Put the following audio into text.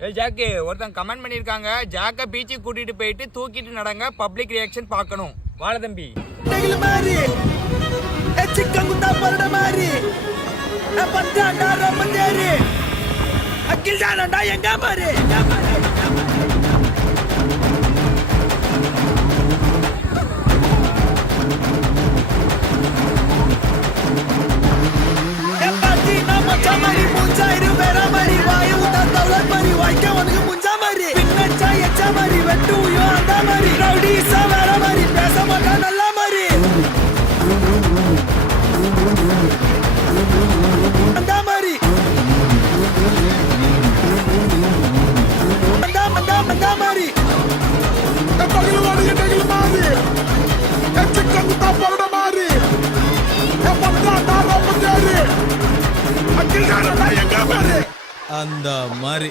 Jack ஒருத்தன் comment பண்ணிருக்காங்க, ஜாக்க பீச்சுக்கு கூட்டிட்டு போயிட்டு தூக்கிட்டு நடங்க, பப்ளிக் ரியாக்ஷன் பார்க்கணும். வாழ தம்பி எங்க பாரு அந்த மாதிரி